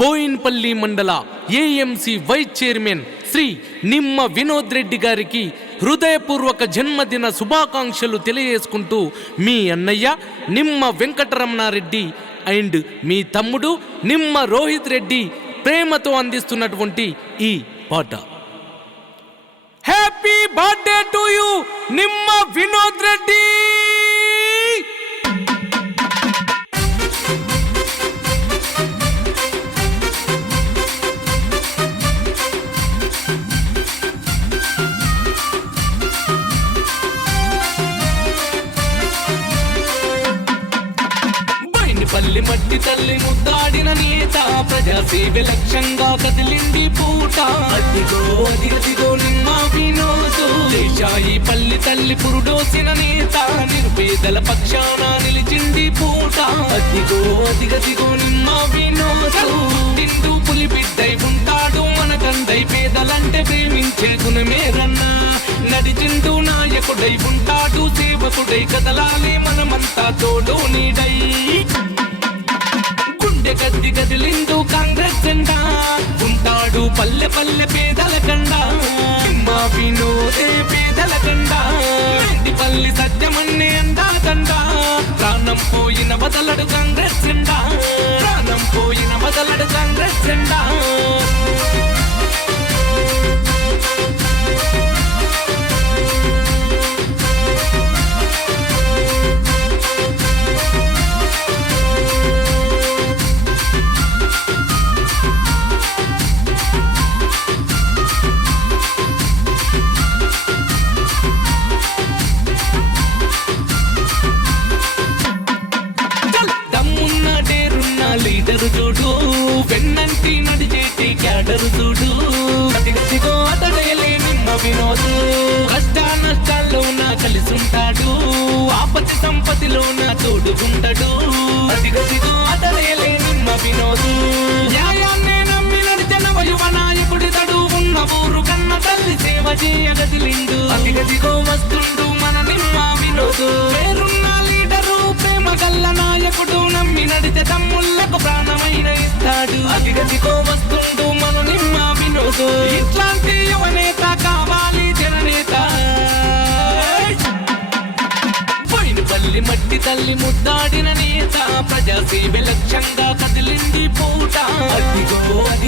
బోయిన్పల్లి మండల AMC vice chairman Shri నిమ్మ వినోద్ రెడ్డి గారికి హృదయపూర్వక జన్మదిన శుభాకాంక్షలు తెలియజేసుకుంటూ మీ అన్నయ్య నిమ్మ వెంకటరమణారెడ్డి అండ్ మీ తమ్ముడు నిమ్మ రోహిత్ రెడ్డి ప్రేమతో అందిస్తున్నటువంటి ఈ పాట. హ్యాపీ బర్త్డే టు యు నిమ్మ వినోద్ రెడ్డి. పల్లి మట్టి తల్లి ముద్దాడిన నేత ప్రజాసేవ లక్ష్యంగా కదిలింది పూట. అదిగో అదిగో నిమ్మ వినోదు దేశాయి పల్లి తల్లి పురుడోసిన నేత నిరుపేదల పక్షాన నిలిచింది పూట. అదిగో అదిగో నిమ్మ వినోదు తింటూ పులి బిడ్డై ఉంటాడు మనకందై పేదలంటే ప్రేమించే గుణమేరన్నా. నడిచింటూ నాయకుడై ఉంటాడు సేవకుడై కదలాలి మనమంతా తోడు నీడై. గుండె గద్ది గదిలిందు కాంగ్రెస్ జెండా ఉంటాడు పల్లె పల్లె పేదల కండా. నిమ్మ వినోదే పేదల కండా పల్లి సత్యమన్నే అండా దండా. ప్రాణం పోయిన వదలడు కాంగ్రెస్ జెండా ప్రాణం పోయిన వదలడు కాంగ్రెస్ జెండా. లీడరు చూడు వెన్నంటి నడిచేటి క్యాడరు చూడు. అదిగో అతడేలే నిమ్మ వినోదు కష్ట నష్టాల్లోన కలిసుంటాడు ఆపతి సంపతిలోన తోడుకుంటాడు. అదిగో అతడేలే నిమ్మ వినోదు న్యాయాన్నే నమ్మి నడిచిన వయువ నాయకుడితడు ఉన్న ఊరు కన్న తల్లి సేవ చేయగదిలిండు. అదిగో వస్తుండు మన నిమ్మ వినోదు పేరున్న లీడరు ప్రేమ గల్ల నాయకుడు నమ్మి నడితే తమ్ముళ్లకు ప్రాణమైన ఇస్తాడు. అదిగో వస్తుండు మన నిమ్మ వినోదు ఇట్లాంటి యువనేత కావాలి జననేత. పల్లి మట్టి తల్లి ముద్దాడిన నేత ప్రజాసేవ లక్ష్యంగా కదిలింది పూట.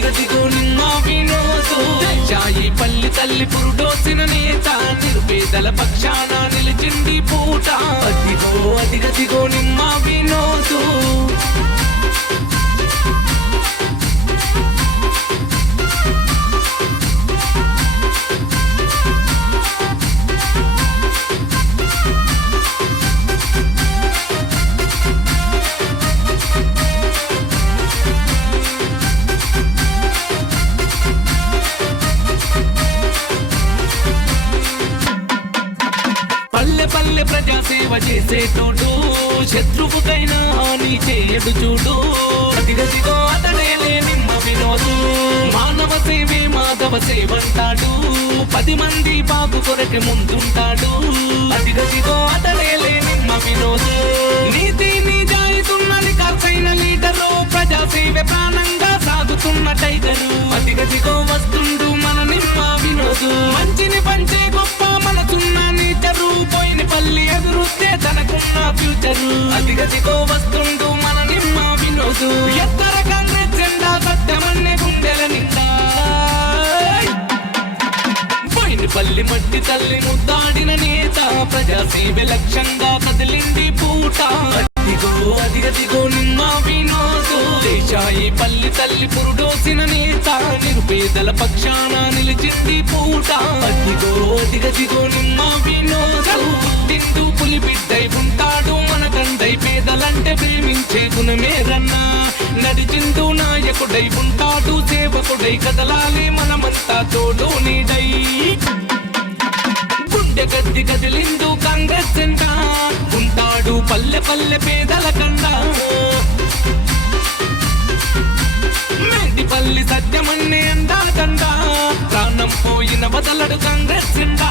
అదిగో నిమ్మ వినోదు దేశాయి పల్లి తల్లి పురుడోసిన నేత నిరుపేదల పక్షాన నిలిచింది పూట. అదిగో నిమ్మ వినోదు. పల్లె ప్రజాసేవ చేసేటోడు శత్రువుకైనా హాని చేయడు చూడు. అదిగో అతడేలే నిమ్మ వినోదు మానవ సేవే మాధవ సేవంటాడు 10 మంది బాబు కొరకే ముందుంటాడు. అదిగో అతడేలే నిమ్మ వినోదు నీతి నిజాయితున్నది కర్తైన లీడరు ప్రజాసేవ ప్రాణంగా సాగుతున్న టైగరు. అదిగో వస్తుండు మన నిమ్మ వినోదు మంచిని పంచే గొప్ప మనసున్న నీచరు పోయిన పల్లి ఎదురుస్తే తనకున్న ఫ్యూచరు. అదిగో వస్తుండు మన నిమ్మ వినోదు ఎత్తర కాంగ్రెస్ జెండా సత్యమన్నే గుండెల నిండా. పోయిన పల్లి మట్టి తల్లి ముద్దాడిన నేత ప్రజాసేవ లక్ష్యంగా కదిలింది పూట. అదిగో నిమ్మ వినోదు దేశాయి పల్లి తల్లి పురుడోసిన నేత నిరుపేదల పక్షాన నిలిచింది పూట. అదిగో నిమ్మ వినోదు తింటూ పులి బిడ్డై ఉంటాడు మనకందై పేదలంటే ప్రేమించే గుణమేరన్నా. నడిచింటూ నాయకుడై ఉంటాడు సేవకుడై కదలాలి మనమంతా తోడు నీడై. గుండె గద్ది గదిలిందు కాంగ్రెస్ జెండా ఉంటాడు పల్లె పల్లె పేదల కండా. పల్లి సత్యమన్నే అందా దండా ప్రాణం పోయిన వదలడు కాంగ్రెస్ జెండా.